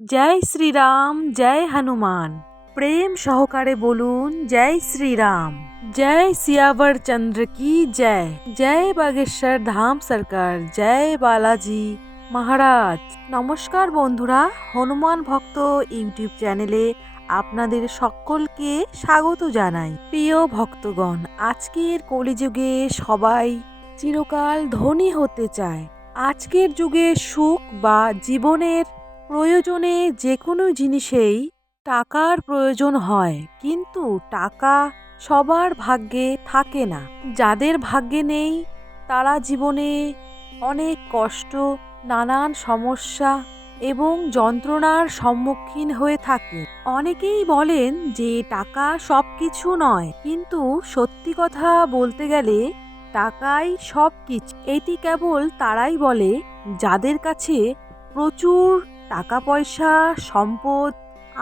জয় শ্রীরাম, জয় হনুমান। প্রেম সহকারে বলুন জয় শ্রীরাম। জয় সিয়াवर চন্দ্র কি জয়। জয় বাগেশ্বর ধাম সরকার, জয় বালাজি মহারাজ। নমস্কার বন্ধুরা, হনুমান ভক্ত ইউটিউব চ্যানেলে আপনাদের সকলকে স্বাগত জানাই। প্রিয় ভক্তগণ, আজকের কলিযুগে সবাই চিরকাল ধনী হতে চায়। আজকের যুগে সুখ বা জীবনের প্রয়োজনে যে কোনো জিনিসেই টাকার প্রয়োজন হয়, কিন্তু টাকা সবার ভাগ্যে থাকে না। যাদের ভাগ্যে নেই তারা জীবনে অনেক কষ্ট, নানান সমস্যা এবং যন্ত্রণার সম্মুখীন হয়ে থাকে। অনেকেই বলেন যে টাকা সব কিছু নয়, কিন্তু সত্যি কথা বলতে গেলে টাকাই সব কিছু। এটি কেবল তারাই বলে যাদের কাছে প্রচুর টাকা পয়সা সম্পদ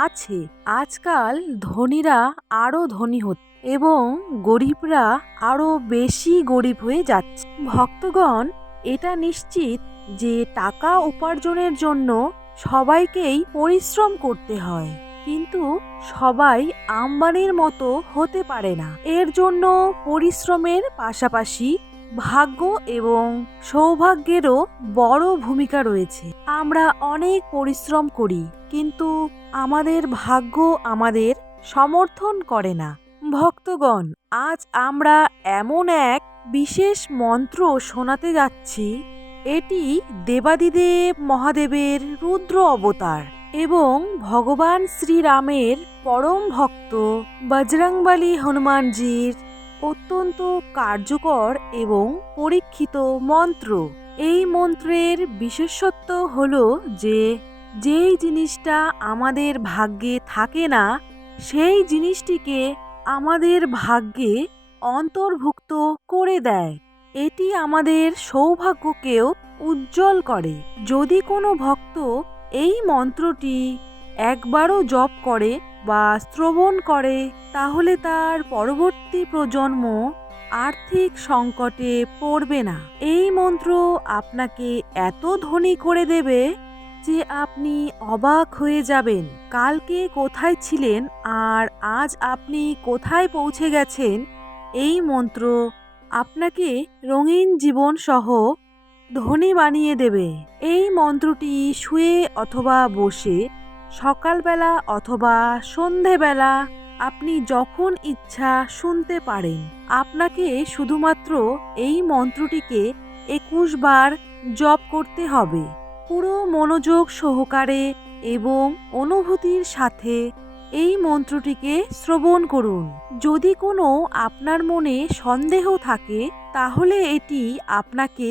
আছে। আজকাল ধনীরা আরো ধনী হচ্ছে এবং গরিবরা আরো বেশি গরিব হয়ে যাচ্ছে। ভক্তগণ, এটা নিশ্চিত যে টাকা উপার্জনের জন্য সবাইকেই পরিশ্রম করতে হয়, কিন্তু সবাই আম্বানির মতো হতে পারে না। এর জন্য পরিশ্রমের পাশাপাশি ভাগ্য এবং সৌভাগ্যেরও বড় ভূমিকা রয়েছে। আমরা অনেক পরিশ্রম করি, কিন্তু আমাদের ভাগ্য আমাদের সমর্থন করে না। ভক্তগণ, আজ আমরা এমন এক বিশেষ মন্ত্র শোনাতে যাচ্ছি। এটি দেবাদিদেব মহাদেবের রুদ্র অবতার এবং ভগবান শ্রীরামের পরম ভক্ত বজরংবলী হনুমানজির অত্যন্ত কার্যকর এবং পরীক্ষিত মন্ত্র। এই মন্ত্রের বিশেষত্ব হলো যে যেই জিনিসটা আমাদের ভাগ্যে থাকে না, সেই জিনিসটিকে আমাদের ভাগ্যে অন্তর্ভুক্ত করে দেয়। এটি আমাদের সৌভাগ্যকেও উজ্জ্বল করে। যদি কোনো ভক্ত এই মন্ত্রটি একবারও জপ করে বা শ্রবণ করে, তাহলে তার পরবর্তী প্রজন্ম আর্থিক সংকটে পড়বে না। এই মন্ত্র আপনাকে এত ধনী করে দেবে যে আপনি অবাক হয়ে যাবেন। কালকে কোথায় ছিলেন আর আজ আপনি কোথায় পৌঁছে গেছেন। এই মন্ত্র আপনাকে রঙিন জীবন সহ ধনী বানিয়ে দেবে। এই মন্ত্রটি শুয়ে অথবা বসে, সকালবেলা অথবা সন্ধেবেলা আপনি যখন ইচ্ছা শুনতে পারেন। আপনাকে শুধুমাত্র এই মন্ত্রটিকে 21 বার জপ করতে হবে। পুরো মনোযোগ সহকারে এবং অনুভূতির সাথে এই মন্ত্রটিকে শ্রবণ করুন। যদি কোনো আপনার মনে সন্দেহ থাকে, তাহলে এটি আপনাকে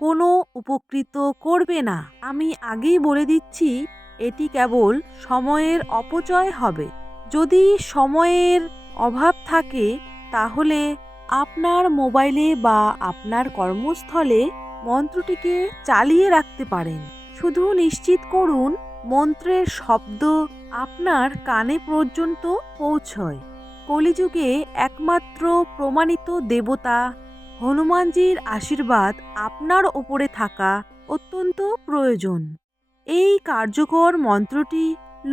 কোনো উপকৃত করবে না। আমি আগেই বলে দিচ্ছি, এটি কেবল সময়ের অপচয় হবে। যদি সময়ের অভাব থাকে, তাহলে আপনার মোবাইলে বা আপনার কর্মস্থলে মন্ত্রটিকে চালিয়ে রাখতে পারেন। শুধু নিশ্চিত করুন মন্ত্রের শব্দ আপনার কানে পর্যন্ত পৌঁছয়। কলিযুগে একমাত্র প্রমাণিত দেবতা হনুমানজির আশীর্বাদ আপনার ওপরে থাকা অত্যন্ত প্রয়োজন। এই কার্যকর মন্ত্রটি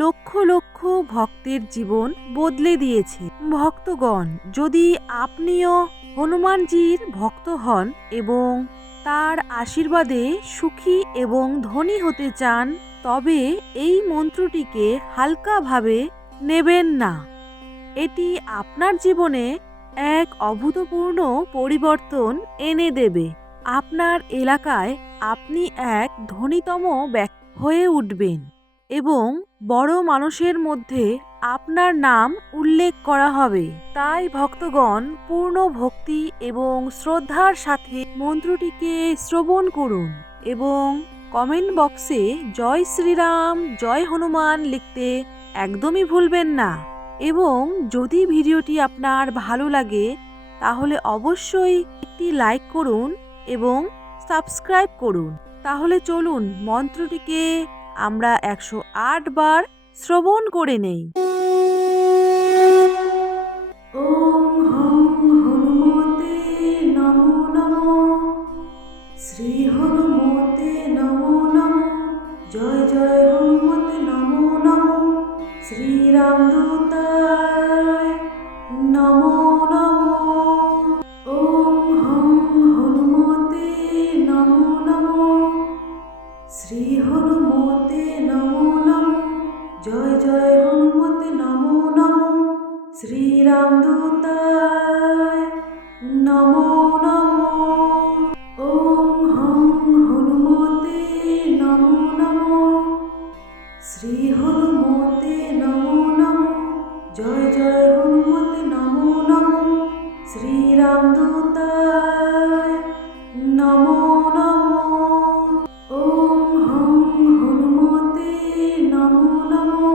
লক্ষ লক্ষ ভক্তের জীবন বদলে দিয়েছে। ভক্তগণ, যদি আপনিও হনুমানজির ভক্ত হন এবং তার আশীর্বাদে সুখী এবং ধনী হতে চান, তবে এই মন্ত্রটিকে হালকাভাবে নেবেন না। এটি আপনার জীবনে এক অভূতপূর্ণ পরিবর্তন এনে দেবে। আপনার এলাকায় আপনি এক ধনীতম ব্যক্তি হয়ে উঠবেন এবং বড় মানুষের মধ্যে আপনার নাম উল্লেখ করা হবে। তাই ভক্তগণ, পূর্ণ ভক্তি এবং শ্রদ্ধার সাথে মন্ত্রটিকে শ্রবণ করুন এবং কমেন্ট বক্সে জয় শ্রীরাম, জয় হনুমান লিখতে একদমই ভুলবেন না। এবং যদি ভিডিওটি আপনার ভালো লাগে, তাহলে অবশ্যই একটি লাইক করুন এবং সাবস্ক্রাইব করুন। তাহলে চলুন মন্ত্রটিকে আমরা 108 বার শ্রবণ করে নেই। ওম হং হনুমতে নমো নমো, শ্রী হনুমতে নমো নমো, জয় জয় হনুমতে নমো শ্রী হনুমতে নমো নমো, জয় জয় হনুমতে নমো নমো, শ্রীরামদূতায় নমো নমো। ওম হং হনুমতে নমো নমো,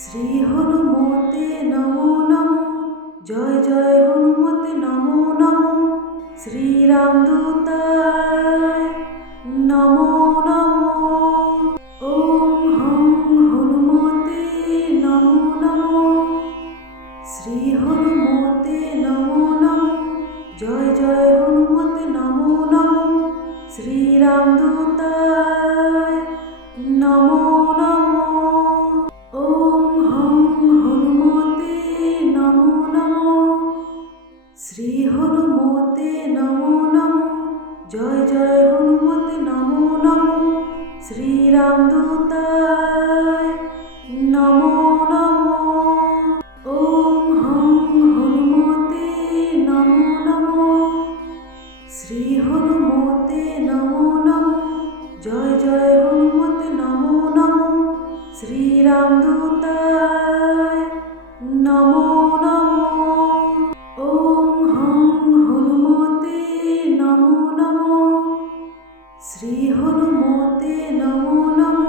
শ্রী হনুমতে নমো নমো, জয় জয় হনুমতে নমো নমো, শ্রীরামদূতায় নমো নমো। ওম হং হনুমতে নমো নমো, শ্রী হনুমতে নমো নমো, জয় জয় হনুমতে নমো নমো, শ্রীরামদূতায় নমো নমো। ওম হং হনুমতে নমো নমো, শ্রী হনুমতে নমো নমো, জয় জয় হনুমতে নমো নমো, শ্রীরামদূতায় নমো নমো। ওম হং হনুমতে নমো নমো, শ্রী হনুমতে নমো নমো, জয় জয় হনুমতে নমো নমো, শ্রীরামদূতায় নমো নমো। ওম হং হনুমতে নমো নমো, শ্রী হনুমতে নমো নমো,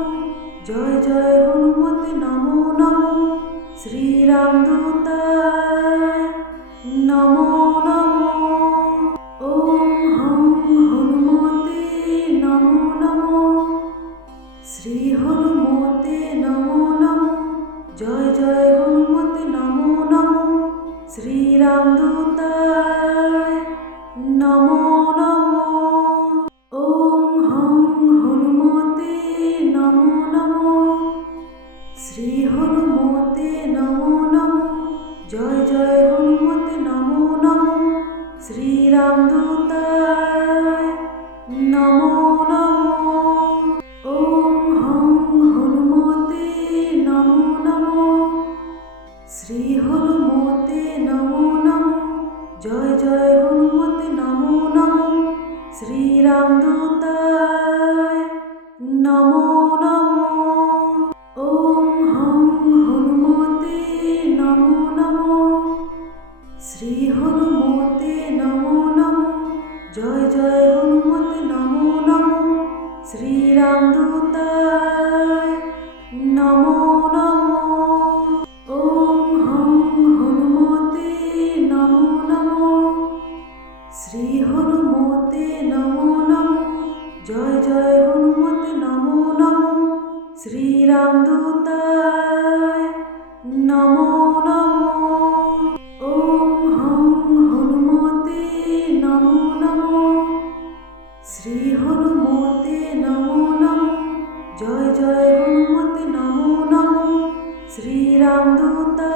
জয় জয় হনুমতে নমো নমো, শ্রীরামদূতায় নমো নমো। ওম হং হনুমতে নমো নমো, শ্রী হনুমতে নমো নমো, জয় জয় হনুমতে নমো নমো, শ্রীরামদূতায় নমো নমো। ওম হং হনুমতে নমো নমো, শ্রী হনুমতে নমো নমো, জয় জয় হনুমতে নমো নমো, শ্রীরামদূতায় নমো নমো। ওম হং হনুমতে নমো নমো, শ্রী হনুমতে নমো নমো, জয় জয় হনুমতে নমো নমো, শ্রীরামদূতায় নমো নমো। ওম হং হনুমতে নমো নমো, শ্রী হনুমতে নমো নমো, জয় জয় হনুমতে নমো নমো, শ্রীরামদূতায় নমো নমো। ওম হং হনুমতে নমো নমো, শ্রী হনুমতে নমো নমো, জয় জয় হনুমতে নমো নমো, শ্রীরামদূতায় নমো নমো। ওম হং হনুমতে নমো নমো, শ্রী হনুমতে নমো নমো, জয় জয় হনুমতে নমো নমো, শ্রীরামদূতায়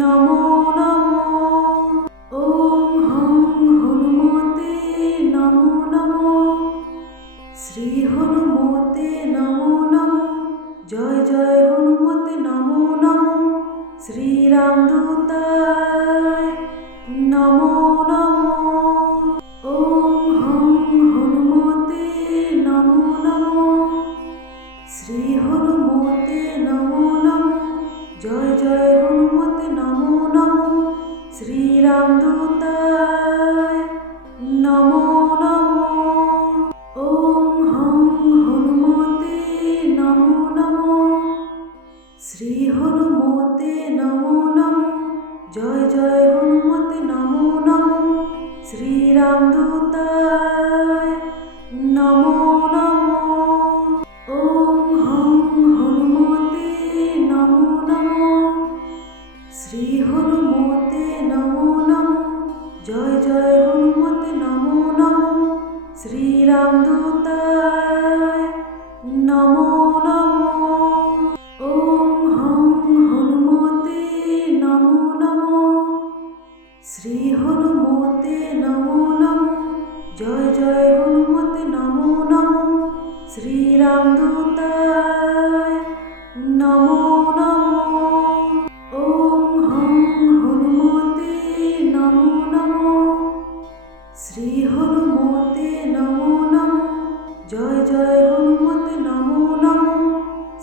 নমো নমো। ওম হং হনুমতে নমো নমো, শ্রী হনুমতে নমো নমো, জয় জয় হনুমতে নমো নমো, শ্রীরামদূতায় নমো নমো। ওম হং হনুমতে নমো নমো, শ্রী হনুমতে নমো নমো, জয় জয় হনুমতে নমো নমো, শ্রীরামদূতায় নমো নমো। ওম হং হনুমতে নমো নমো, শ্রী হনুমতে নমো নমো, জয় জয় হনুমতে নমো নমো, শ্রীরামদূতায় নমো নমো। ওম হং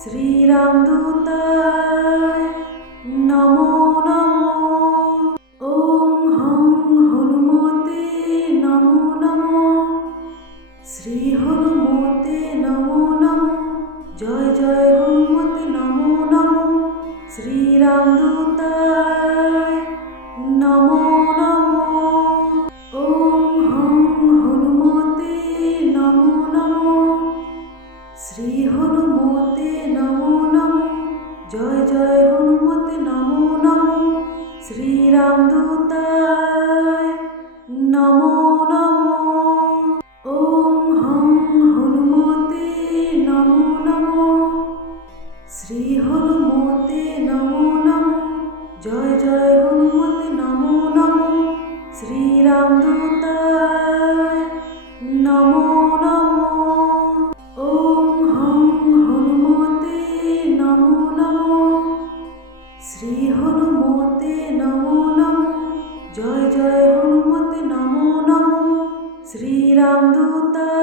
শ্রীরামদূতায় নমো নমো। ওং হং হনুমতে নমো নমো। শ্রী হনুমতে নমো নমো। জয় জয় হনুমতে নমো নমো। শ্রীরামদূতায় নমো নমো। ওং হং হনুমতে নমো নমো। শ্রী হনুমতে নমো নমো। জয় জয় হনুমতে নমো নমো। শ্রীরামদূতায় নমো নমো। ওং হং হনুমতে নমো নমো। শ্রী হনুমতে নমো নমো। জয় জয় হনুমতে নমো নমো। শ্রীরামদূতায় নমো নমো। ওং হং হনুমতে নমো নমো। শ্রী হনুমতে নমো নমো। জয় জয় হনুমতে নমো নমো। শ্রীরামদূতায়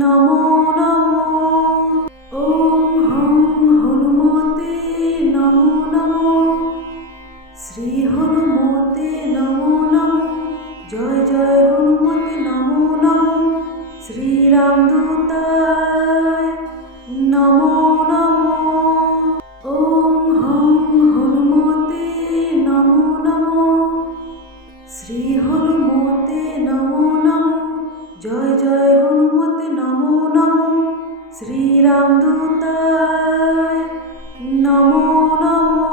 নমো নমো। ওং হং হনুমতে নমো নমো। শ্রী হনুমতে নমো নমো। জয় জয় হনুমতে নমো নমো। শ্রীরামদূতায় নমো নমো। ওং হং হনুমতে নমো নমো। শ্রী হনুমতে নমো নমো। জয় জয় হনুমতে নমো নমো। শ্রীরামদূতায় নমো নমো।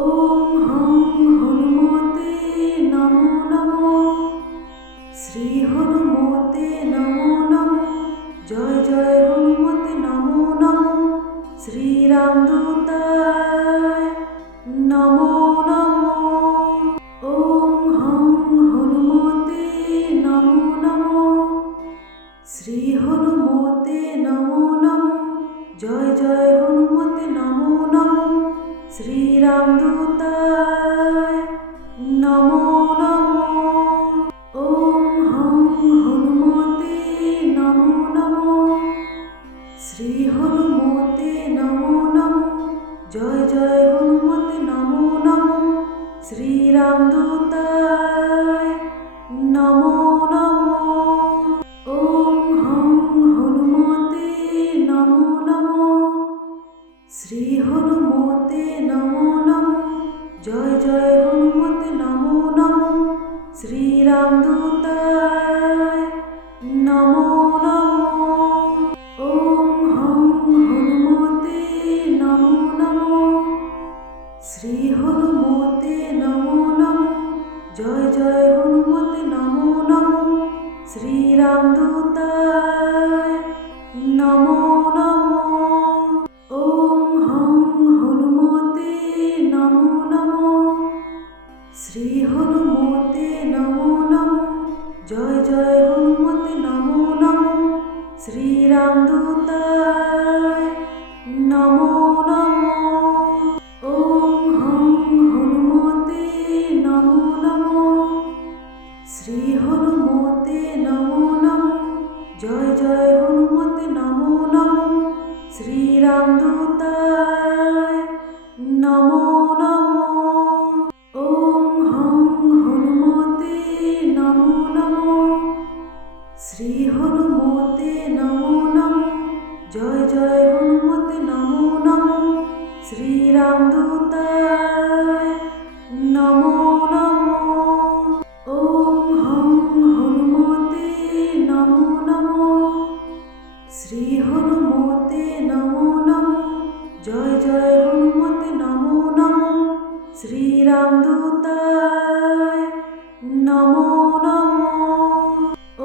ওং হং হনুমতে নমো নমো। শ্রী হনুমতে নমো নমো। জয় জয় হনুমতে নমো নমো। শ্রীরামদূতায় নমো নমো। ওং হং হনুমতে নমো নমো। শ্রী হনুমতে নমো নমো। জয় জয় হনুমতে নমো নমো। শ্রীরামদূতায় নমো নমো। ওং হং হনুমতে নমো নমো। শ্রী হনুমতে নমো নমো। জয় জয় হনুমতে নমো নমো। শ্রীরামদূতায় নমো নমো। ওং হং হনুমতে নমো নমো। শ্রী হনুমতে নমো নমো। জয় জয় হনুমতে নমো নমো। শ্রীরামদূতায় নমো নমো। ওং হং হনুমতে নমো নমো। শ্রী হনুমতে নমো নমো। জয় জয় হনুমতে নমো নমো। শ্রীরামদূতায় নমো নমো। ওং হং হনুমতে নমো নমো। শ্রী হনুমতে নমো নমো। জয় জয় হনুমতে নমো নমো। শ্রীরামদূতায় নমো নমো। ওং হং হনুমতে নমো নমো। শ্রী হনুমতে নমো নমো। জয় জয় হনুমতে নমো নমো। শ্রীরামদূতায় নমো নমো। ওং হং হনুমতে নমো নমো। শ্রী হনুমতে নমো নমো। জয় জয় হনুমতে নমো নমো। শ্রীরামদূতায় নমো নমো। ওং হং হনুমতে নমো নমো। শ্রী হনুমতে নমো নমো। জয় জয় হনুমতে নমো নমো। শ্রীরামদূতায় নমো নমো।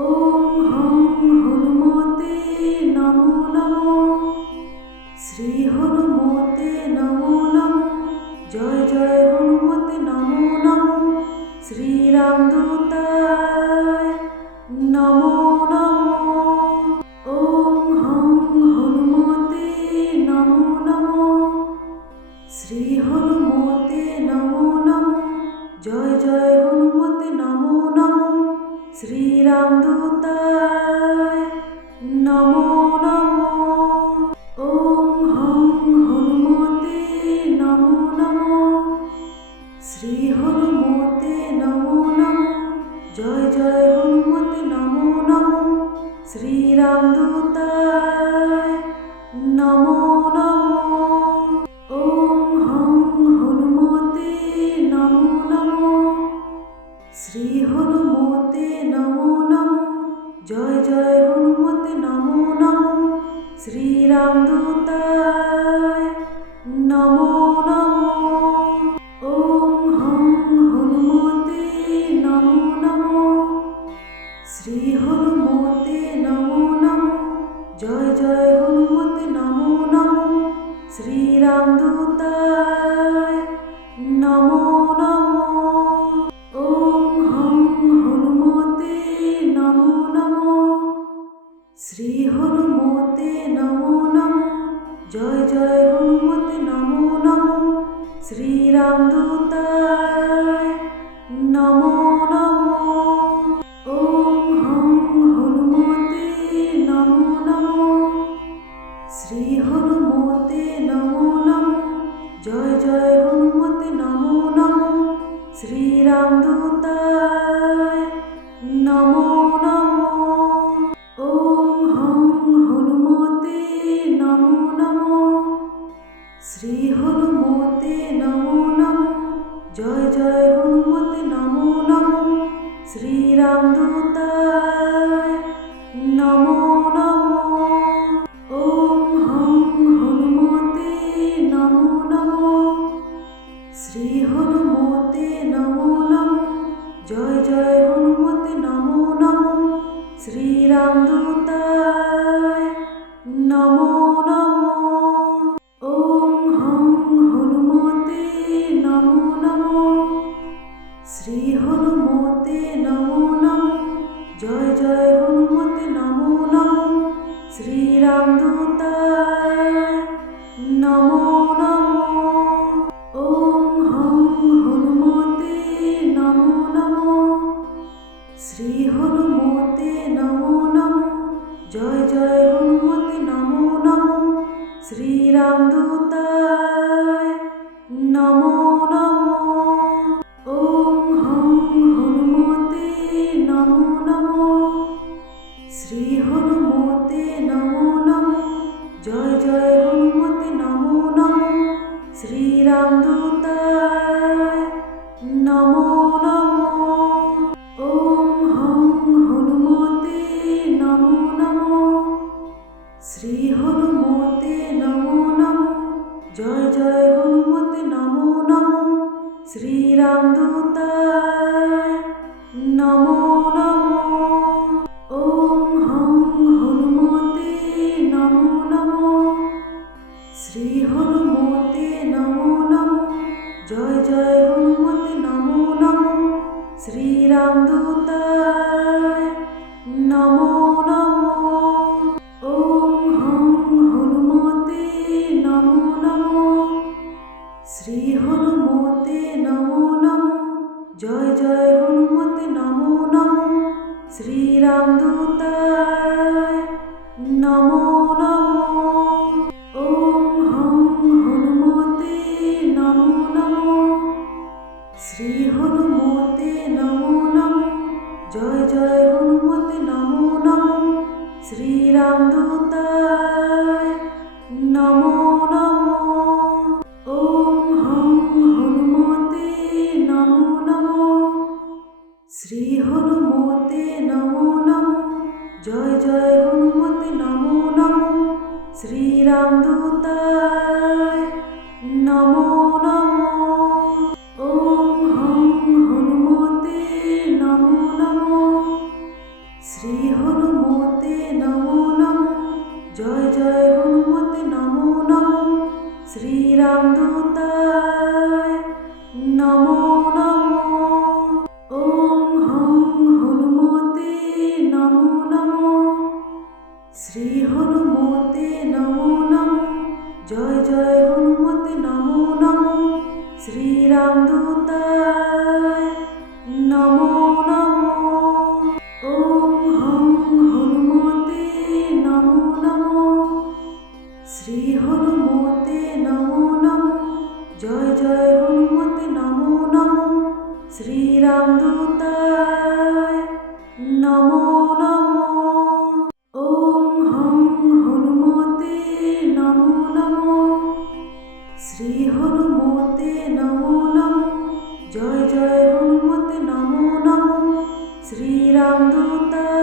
ওং হং হনুমতে নমো নমো। শ্রী হনুমতে নমো নমো। জয় জয় হনুমতে নমো নমো। শ্রীরামদূতায় নমো নমো। ওং হং হনুমতে নমো নমো। শ্রীরামদূতায় নমো নমো। ওম হং হনুমতে নমো নমো। শ্রী হনুমতে নমো নমো। জয় জয় হনুমতে নমো নমো। শ্রীরামদূতায় নমো নমো। ওম হং হনুমতে নমো নমো। শ্রী হনুমতে নমো নমো। জয় জয় হনুমতে নমো নমো। শ্রীরামদূতায় নমো নমো। ওম হং হনুমতে নমো নমো। শ্রী হনুমতে নমো নমো। জয় জয় হনুমতে নমো নমো। শ্রীরামদূতায় নমো নমো। ওম হং হনুমতে নমো নমো। শ্রী হনুমতে নমো নমো। জয় জয় হনুমতে নমো নমো। শ্রীরামদূতায় নমো নমো। ওম হং হনুমতে নমো নমো। শ্রী হনুমতে নমো নমো। জয় জয় হনুমতে নমো নমো। শ্রীরামদূতায় নমো নমো। ওম হং হনুমতে নমো নমো। শ্রী হনুমতে নমো নমো। জয় জয় হনুমতে নমো নমো। শ্রীরামদূতায় নমো নমো। ওম হং হনুমতে নমো নমো। শ্রী হনুমতে নমো নমো। জয় জয় হনুমতে নমো নমো। শ্রীরামদূতায় নমো নমো। ওম হং হনুমতে নমো নমো। শ্রী হনুমতে নমো নমো। জয় জয় হনুমতে নমো নমো। শ্রীরামদূতায় নমো নমো। ওম হং হনুমতে নমো নমো। শ্রী হনুমতে নমো নমো। জয় জয় হনুমতে নমো নমো। শ্রীরামদূতায় নমো নমো। ওম হং হনুমতে নমো নমো। শ্রী হনুমতে নমো নমো। জয় জয় হনুমতে নমো নমো। শ্রীরামদূতায় নমো নমো। ওম হং হনুমতে নমো নমো। শ্রী হনুমতে নমো নমো। জয় জয় হনুমতে নমো নমো। শ্রীরামদূতায় নমো নমো। ওম হং হনুমতে নমো নমো। শ্রী হনুমতে নমো নমো। জয় জয় হনুমতে নমো নমো। শ্রীরামদূতায় নমো নমো। ওম হং হনুমতে নমো নমো। শ্রী হনুমতে নমো নমো। জয় জয় হনুমতে নমো নমো। শ্রীরামদূতায় নমো নমো। ওম হং হনুমতে নমো নমো। শ্রী হনুমতে নমো নমো। জয় জয় হনুমতে নমো নমো। শ্রীরামদূতায় নমো নমো। ওম হং হনুমতে নমো নমো। শ্রী হনুমতে নমো নমো। জয় জয় হনুমতে নমো নমো। শ্রীরামদূতায় নমো নমো। ওম হং হনুমতে নমো নমো। শ্রী হনুমতে নমো নমো। জয় জয় হনুমতে নমো নমো। শ্রীরামদূতায় নমো নমো। ওম হং হনুমতে নমো নমো। শ্রী হনুমতে নমো নমো। জয় জয় হনুমতে নমো নমো। শ্রীরামদূতায়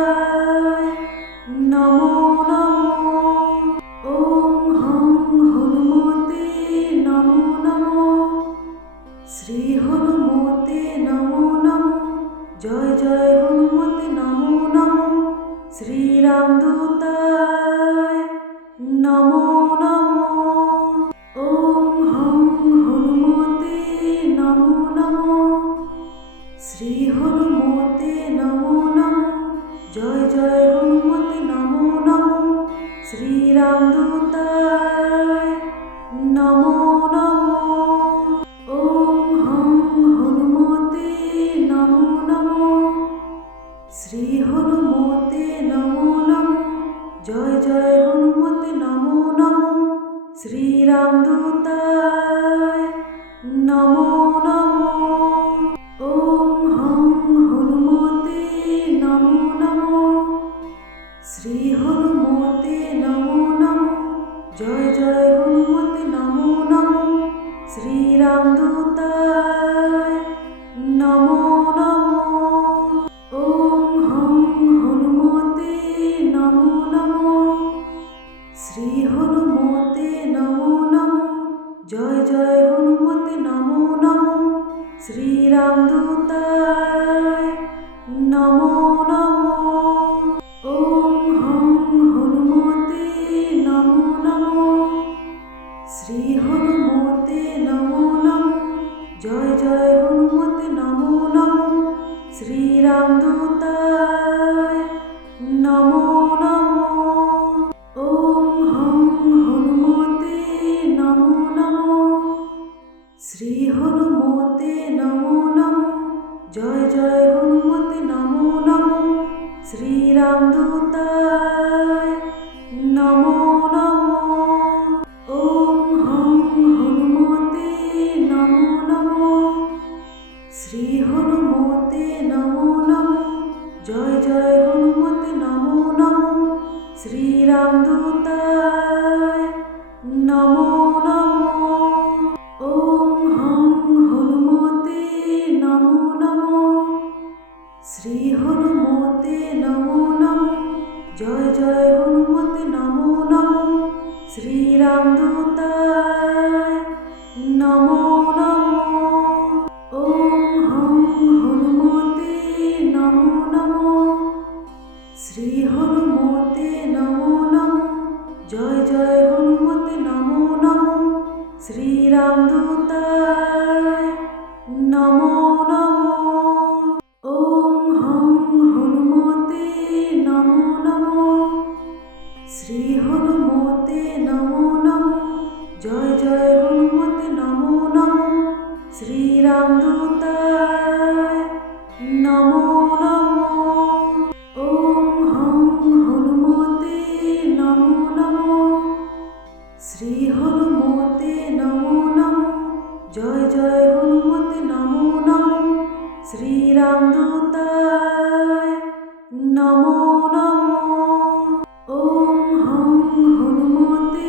নমো নমো। ওম নমো নমো। ওম হং হনুমতে নমো নমো। শ্রী হনুমতে নমো নমো। জয় জয় হনুমতে নমো নমো। শ্রীরাম দূতায় নমো নমো। ওম হং হনুমতে নমো নমো। শ্রী হনুমতে নমো নমো। জয় জয় হনুমতে নমো নমো। শ্রীরাম দূতায় নমো নমো। ওম হং হনুমতে নমো নমো। শ্রী হনুমতে নমো নমো। জয় জয় হনুমতে নমো নমো। শ্রীরাম দূতায় নমো নমো। ওম হং হনুমতে নমো নমো। শ্রী হনুমতে নমো নমো। জয় জয় হনুমতে নমো নমো। শ্রীরাম দূতায় নমো নমো। ওম হং হনুমতে নমো নমো। শ্রী হনুমতে নমো নমো। জয় জয় হনুমতে নমো নমো। শ্রীরাম দূতায় নমো নমো। ওম হং হনুমতে নমো নমো। শ্রী হনুমতে নমো নমো। জয় জয় হনুমতে নমো নমো। শ্রীরাম দূতায় নমো নমো। ওম হং হনুমতে নমো নমো। শ্রী হনুমতে নমো নমো। জয় জয় হনুমতে নমো নমো। শ্রীরাম দূতায় নমো নমো। ওম হং হনুমতে নমো নমো। শ্রী হনুমতে নমো নমো। জয় জয় হনুমতে নমো নমো। শ্রীরাম দূতায় নমো নমো। ওম হং হনুমতে নমো নমো। শ্রী হনুমতে নমো নমো। জয় জয় হনুমতে নমো নমো। শ্রীরাম দূতায় নমো নমো। ওম হং হনুমতে নমো নমো। শ্রী হনুমতে নমো নমো। জয় জয় হনুমতে নমো নমো। শ্রীরাম দূতায় নমো নমো। ওম হং হনুমতে নমো নমো। শ্রী হনুমতে নমো নমো। জয় জয় হনুমতে নমো নমো। শ্রীরাম দূতায় নমো নমো। ওম হং হনুমতে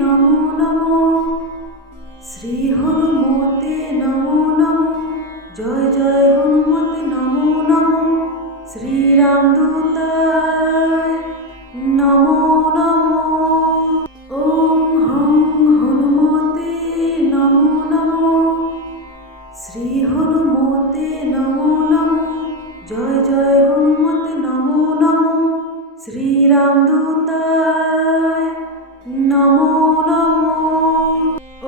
নমো নমো। শ্রী হনুমতে নমো নমো। জয় জয় হনুমতে নমো নমো। শ্রীরাম দূতায় নমো নমো। ওম হং হনুমতে নমো নমো। শ্রী হনুমতে নমো নমো। জয় জয় হনুমতে নমো নমো। শ্রীরাম দূতায় নমো নমো।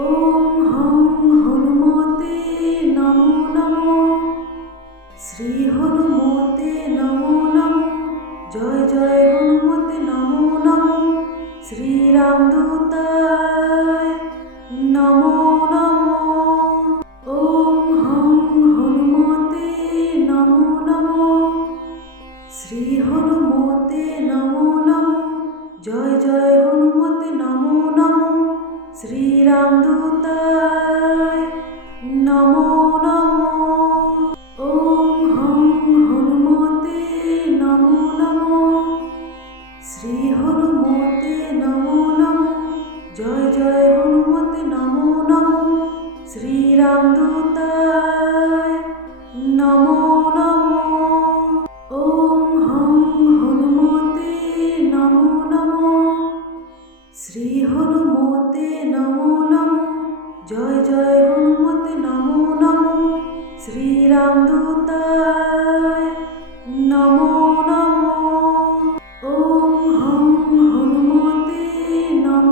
ওম হং হনুমতে নমো নমো। শ্রী হনুমতে নমো নমো। জয় জয় হনুমতে নমো নমো। শ্রীরাম দূতায় নমো নমো। ওম হং হনুমতে নমো নমো। শ্রী হনুমতে নমো নমো। জয় জয় হনুমতে নমো নমো। শ্রীরাম দূতায় নমো নমো। ওম হং হনুমতে নমো নমো। শ্রী হনুমতে নমো নমো। জয় জয় হনুমতে নমো নমো। শ্রীরাম দূতায় নমো নমো। ওম হং হনুমতে নমো নমো। শ্রী হনুমতে নমো নমো। জয় জয় হনুমতে নমো নমো। শ্রীরাম দূতায় নমো নমো। ওম হং হনুমতে নমো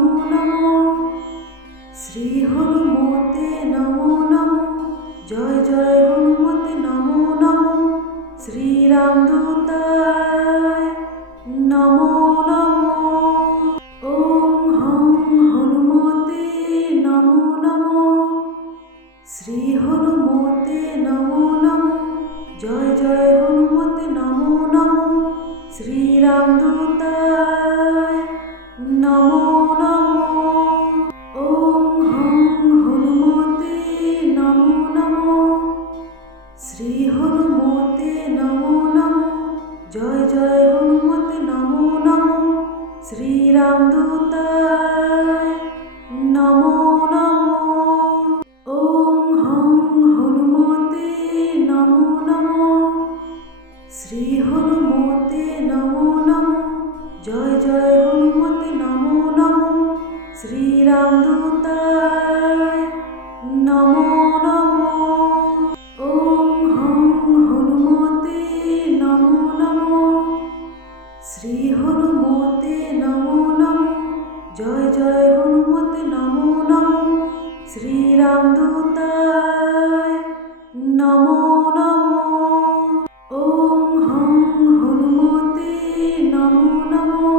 শ্রীরামদূতায় নমো নমো। ওম হং হনুমতে নমো নমো। শ্রী হনুমতে নমো নমো। জয় জয় হনুমতে নমো নমো। শ্রীরামদূতায় নমো নমো। ওম হং হনুমতে নমো নমো।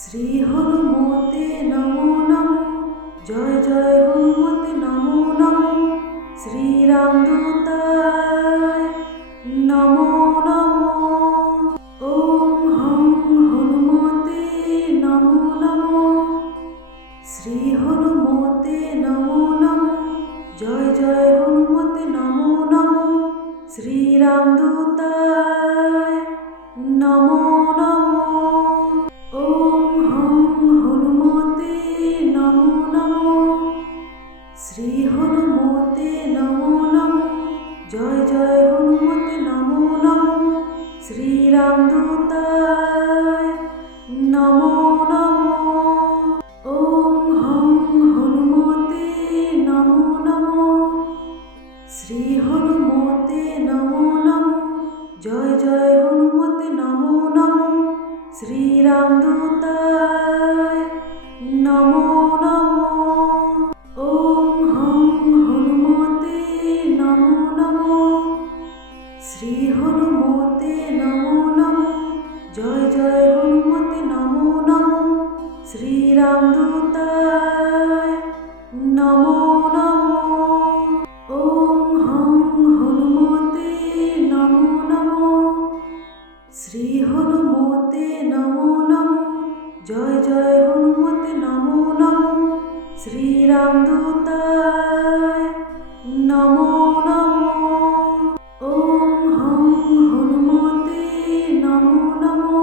শ্রী হনুমতে নমো নমো। জয় জয় হনুমতে নমো নমো। শ্রীরামদূতায় নমো নমো। ওম হং হনুমতে নমো নমো। শ্রী হনুমতে নমো নমো। জয় জয় হনুমতে নমো নমো। শ্রীরামদূতায় নমো নমো। ওম হং হনুমতে নমো নমো। শ্রী হনুমতে নমো নমো। জয় জয় হনুমতে নমো নমো। শ্রীরামদূতায় নমো নমো। ওম হং হনুমতে নমো নমো। শ্রী হনুমতে নমো নমো। জয় জয় হনুমতে নমো নমো। শ্রীরামদূতায় নমো নমো। ওম হং হনুমতে নমো নমো। শ্রী হনুমতে নমো নমো। জয় জয় হনুমতে নমো নমো। শ্রীরামদূতায় নমো নমো। ওম হং হনুমতে নমো নমো। শ্রী হনুমতে নমো নমো। জয় জয় হনুমতে নমো নমো। শ্রীরামদূতায় নমো নমো। ওম হং হনুমতে নমো নমো।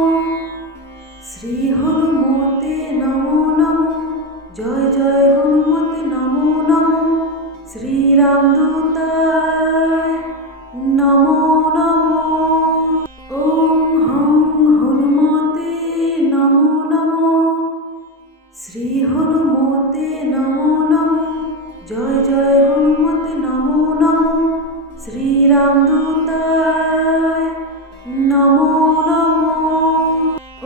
শ্রী হনুমতে নমো নমো। জয় জয় হনুমতে নমো নমো। শ্রীরামদূতায় নমো নমো। ওম হং হনুমতে নমো নমো। শ্রী হনুমতে নমো নমো। জয় জয় হনুমতে নমো নমো। শ্রীরামদূতায় নমো নমো।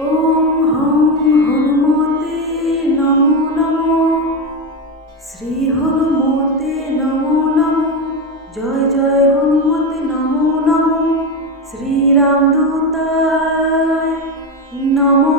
ওম হং হনুমতে নমো নমো। শ্রী হনুমতে নমো নমো। জয় জয় হনুমতে নমো নমো। শ্রীরামদূতায় নমো